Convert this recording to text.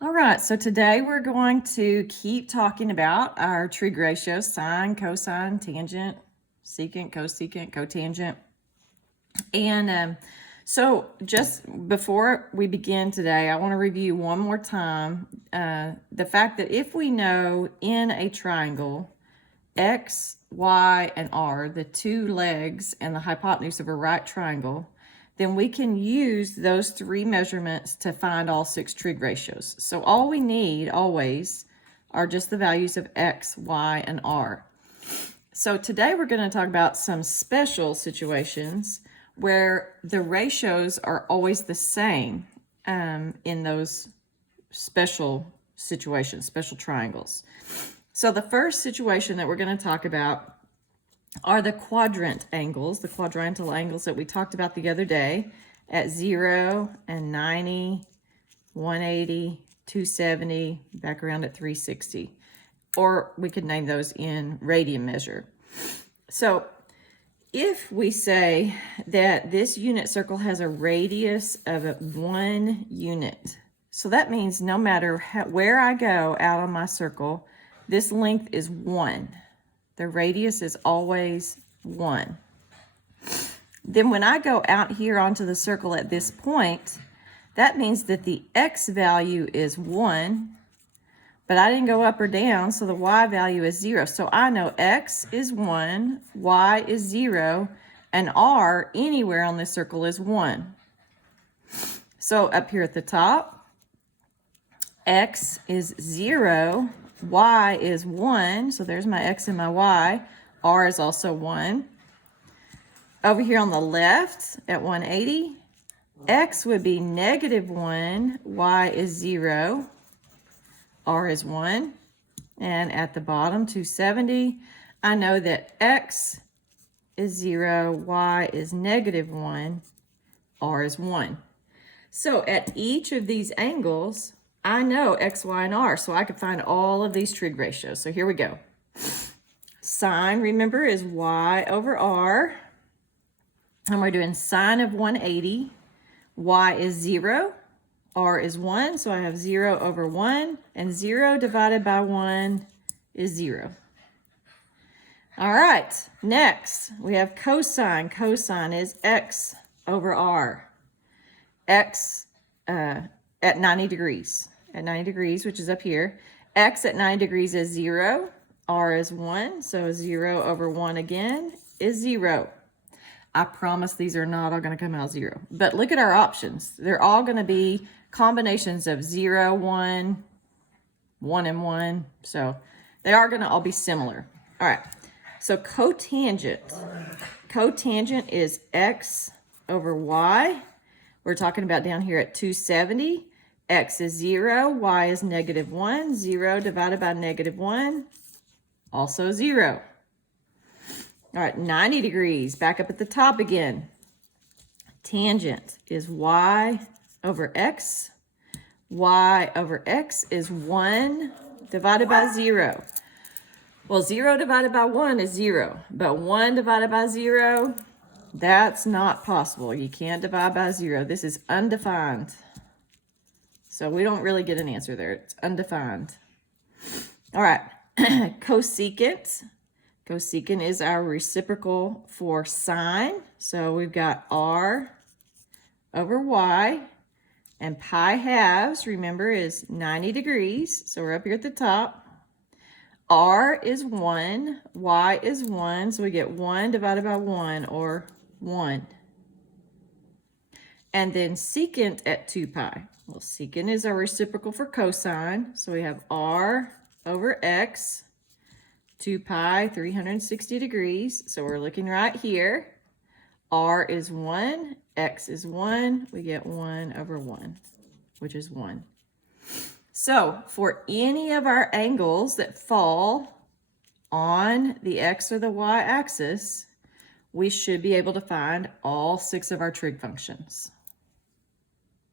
All right, so today we're going to keep talking about our trig ratios: sine, cosine, tangent, secant, cosecant, cotangent. And so just before we begin today, I want to review one more time the fact that if we know in a triangle x, y, and r, the two legs and the hypotenuse of a right triangle, then we can use those three measurements to find all six trig ratios. So all we need always are just the values of x, y, and r. So today we're going to talk about some special situations where the ratios are always the same in those special situations, special triangles. So the first situation that we're going to talk about are the quadrant angles, the quadrantal angles that we talked about the other day at 0 and 90, 180, 270, back around at 360. Or we could name those in radian measure. So if we say that this unit circle has a radius of 1 unit, so that means no matter where I go out on my circle, this length is 1. The radius is always 1. Then when I go out here onto the circle at this point, that means that the x value is 1, but I didn't go up or down, so the y value is 0. So I know x is 1, y is 0, and r anywhere on this circle is 1. So up here at the top, x is 0, y is 1, so there's my x and my y. R is also 1. Over here on the left at 180, x would be -1, y is 0, r is 1. And at the bottom, 270, I know that x is 0, y is -1, r is 1. So at each of these angles, I know x, y, and r, so I could find all of these trig ratios. So here we go. Sine, remember, is y over r. And we're doing sine of 180. Y is 0. R is 1, so I have 0 over 1. And 0 divided by 1 is 0. All right, next we have cosine. Cosine is x over r. X at 90 degrees. At 90 degrees, which is up here. X at 90 degrees is 0. R is 1. So 0 over 1 again is 0. I promise these are not all going to come out 0. But look at our options. They're all going to be combinations of 0, 1, 1, and 1. So they are going to all be similar. All right. So cotangent. Cotangent is x over y. We're talking about down here at 270. X is 0, y is -1. 0 divided by -1, also 0. All right, 90 degrees, back up at the top again. Tangent is y over x. Y over x is 1 divided by 0. Well, 0 divided by 1 is 0, but 1 divided by 0, that's not possible. You can't divide by 0. This is undefined. So we don't really get an answer there. It's undefined. All right, cosecant. Cosecant is our reciprocal for sine. So we've got r over y, and pi halves, remember, is 90 degrees. So we're up here at the top. R is 1, y is 1, so we get 1 divided by 1, or 1. And then secant at 2 pi. Well, secant is our reciprocal for cosine. So we have r over x, 2 pi, 360 degrees. So we're looking right here. R is 1, x is 1. We get 1 over 1, which is 1. So for any of our angles that fall on the x or the y axis, we should be able to find all 6 of our trig functions.